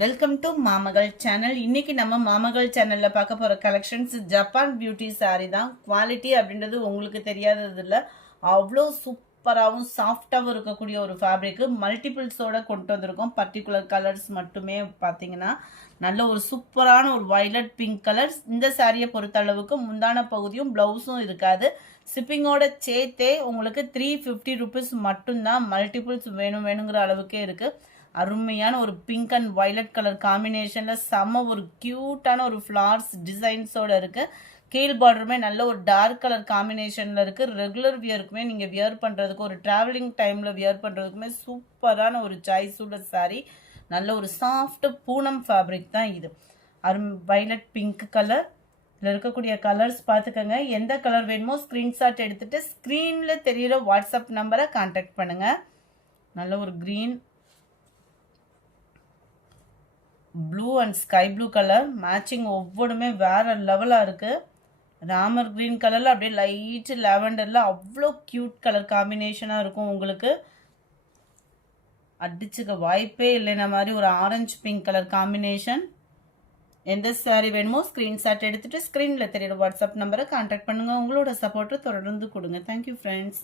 Welcome to மாமகள் channel. இன்னைக்கு நம்ம மாமகள் சேனல்ல பார்க்க போற கலெக்ஷன்ஸ் ஜப்பான் பியூட்டி சாரி தான். குவாலிட்டி அப்படின்றது உங்களுக்கு தெரியாதது இல்லை, அவ்வளோ சூப்பராகவும் சாஃப்டாகவும் இருக்கக்கூடிய ஒரு ஃபேப்ரிக்கு மல்டிபிள்ஸோட கொண்டு வந்திருக்கோம். பர்டிகுலர் கலர்ஸ் மட்டுமே பார்த்தீங்கன்னா நல்ல ஒரு சூப்பரான ஒரு வயலட் பிங்க் கலர்ஸ். இந்த சாரியை பொறுத்த அளவுக்கு முந்தான பகுதியும் பிளவுஸும் இருக்காது. ஷிப்பிங்கோட சேர்த்தே உங்களுக்கு 350 ருபீஸ் மட்டும்தான். மல்டிபிள்ஸ் வேணுங்கிற அளவுக்கே இருக்குது. அருமையான ஒரு பிங்க் அண்ட் வயலட் கலர் காம்பினேஷனில் செம்ம ஒரு க்யூட்டான ஒரு ஃப்ளார்ஸ் டிசைன்ஸோடு இருக்குது. கீழ் பார்டருமே நல்ல ஒரு டார்க் கலர் காம்பினேஷனில் இருக்குது. ரெகுலர் வியருக்குமே நீங்கள் வியர் பண்ணுறதுக்கு, ஒரு ட்ராவலிங் டைமில் வியர் பண்ணுறதுக்குமே சூப்பரான ஒரு சாய்ஸ் உள்ள சாரீ. நல்ல ஒரு சாஃப்ட் பூனம் ஃபேப்ரிக் தான் இது. Violet pink colour. இதில் இருக்கக்கூடிய கலர்ஸ் பார்த்துக்கோங்க. எந்த கலர் வேணுமோ ஸ்க்ரீன்ஷாட் எடுத்துகிட்டு ஸ்க்ரீனில் தெரிகிற வாட்ஸ்அப் நம்பரை கான்டாக்ட் பண்ணுங்கள். நல்ல ஒரு green, blue and sky blue colour matching ஒவ்வொன்றுமே வேறு லெவலாக இருக்குது. ராமர் க்ரீன் கலரில் அப்படியே லைட்டு லாவெண்டரில் அவ்வளோ க்யூட் கலர் காம்பினேஷனாக இருக்கும். உங்களுக்கு அடிச்சுக்க வாய்ப்பே இல்லைன்னா மாதிரி ஒரு ஆரஞ்சு பிங்க் கலர் காம்பினேஷன். எந்த சாரீ வேணுமோ ஸ்க்ரீன்ஷாட் எடுத்துகிட்டு ஸ்க்ரீனில் தெரியுற வாட்ஸ்அப் நம்பரை கான்டாக்ட் பண்ணுங்கள். உங்களோட சப்போர்ட்டை தொடர்ந்து கொடுங்க. Thank you friends.